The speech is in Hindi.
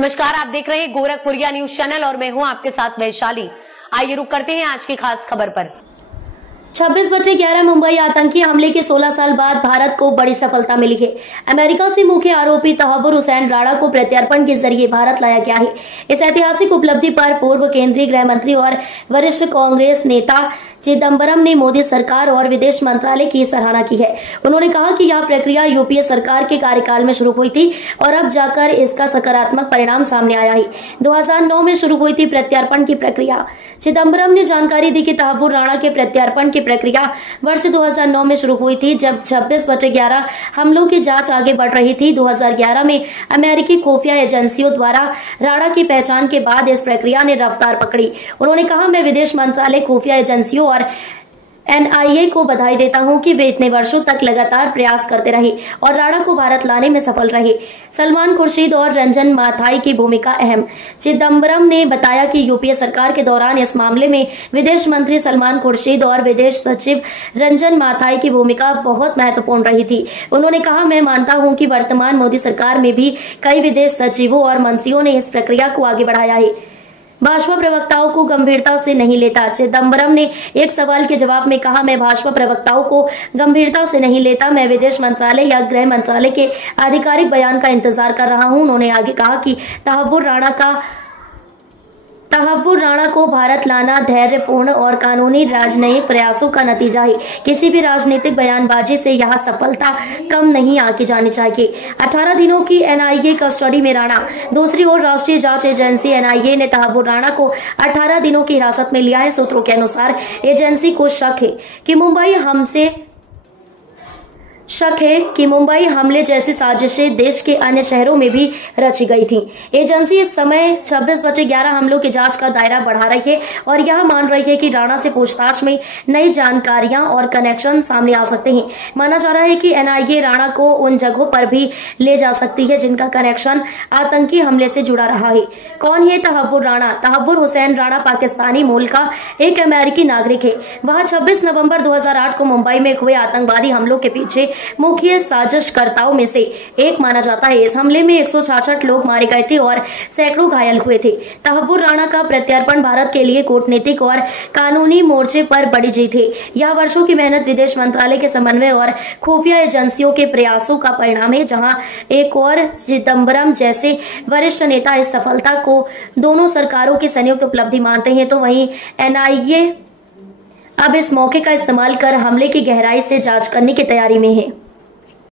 नमस्कार, आप देख रहे हैं गोरखपुरिया न्यूज चैनल और मैं हूं आपके साथ वैशाली। आइए रुक करते हैं आज की खास खबर पर। 26/11 मुंबई आतंकी हमले के 16 साल बाद भारत को बड़ी सफलता मिली है। अमेरिका से मुख्य आरोपी तहव्वुर हुसैन राणा को प्रत्यर्पण के जरिए भारत लाया गया है। इस ऐतिहासिक उपलब्धि पर पूर्व केंद्रीय गृह मंत्री और वरिष्ठ कांग्रेस नेता चिदम्बरम ने मोदी सरकार और विदेश मंत्रालय की सराहना की है। उन्होंने कहा कि यह प्रक्रिया यूपीए सरकार के कार्यकाल में शुरू हुई थी और अब जाकर इसका सकारात्मक परिणाम सामने आया है। 2009 में शुरू हुई थी प्रत्यर्पण की प्रक्रिया। चिदम्बरम ने जानकारी दी कि तहव्वुर राणा के प्रत्यर्पण की प्रक्रिया वर्ष 2009 में शुरू हुई थी, जब 26/11 हमलों की जांच आगे बढ़ रही थी। 2011 में अमेरिकी खुफिया एजेंसियों द्वारा राणा की पहचान के बाद इस प्रक्रिया ने रफ्तार पकड़ी। उन्होंने कहा, मैं विदेश मंत्रालय, खुफिया एजेंसियों और एनआईए को बधाई देता हूं कि वे इतने वर्षों तक लगातार प्रयास करते रहे और राणा को भारत लाने में सफल रहे। सलमान खुर्शीद और रंजन माथाई की भूमिका अहम। चिदम्बरम ने बताया कि यूपीए सरकार के दौरान इस मामले में विदेश मंत्री सलमान खुर्शीद और विदेश सचिव रंजन माथाई की भूमिका बहुत महत्वपूर्ण रही थी। उन्होंने कहा, मैं मानता हूं कि वर्तमान मोदी सरकार में भी कई विदेश सचिवों और मंत्रियों ने इस प्रक्रिया को आगे बढ़ाया है। भाजपा प्रवक्ताओं को गंभीरता से नहीं लेता। चिदम्बरम ने एक सवाल के जवाब में कहा, मैं भाजपा प्रवक्ताओं को गंभीरता से नहीं लेता। मैं विदेश मंत्रालय या गृह मंत्रालय के आधिकारिक बयान का इंतजार कर रहा हूं। उन्होंने आगे कहा कि तहव्वुर राणा को भारत लाना धैर्यपूर्ण और कानूनी राजनयिक प्रयासों का नतीजा है। किसी भी राजनीतिक बयानबाजी से यह सफलता कम नहीं आकी जानी चाहिए। 18 दिनों की एनआईए कस्टडी में राणा। दूसरी ओर राष्ट्रीय जांच एजेंसी एनआईए ने तहव्वुर राणा को 18 दिनों की हिरासत में लिया है। सूत्रों के अनुसार एजेंसी को शक है कि मुंबई हमले जैसी साजिशें देश के अन्य शहरों में भी रची गई थी। एजेंसी इस समय 26/11 हमलों की जांच का दायरा बढ़ा रही है और यह मान रही है कि राणा से पूछताछ में नई जानकारियां और कनेक्शन सामने आ सकते हैं। माना जा रहा है कि एनआईए राणा को उन जगहों पर भी ले जा सकती है जिनका कनेक्शन आतंकी हमले से जुड़ा रहा है। कौन है तहव्वुर राणा? तहव्वुर हुसैन राणा पाकिस्तानी मूल का एक अमेरिकी नागरिक है। वह 26 नवंबर 2008 को मुंबई में हुए आतंकवादी हमलों के पीछे मुख्य साजिशकर्ताओं में से एक माना जाता है। इस हमले में 166 लोग मारे गए थे और सैकड़ों घायल हुए थे। तहव्वुर राणा का प्रत्यर्पण भारत के लिए कूटनीतिक और कानूनी मोर्चे पर बड़ी जीत है। यह वर्षों की मेहनत, विदेश मंत्रालय के समन्वय और खुफिया एजेंसियों के प्रयासों का परिणाम है। जहां एक और चिदम्बरम जैसे वरिष्ठ नेता इस सफलता को दोनों सरकारों की संयुक्त उपलब्धि मानते हैं, तो वहीं एनआईए अब इस मौके का इस्तेमाल कर हमले की गहराई से जांच करने की तैयारी में है।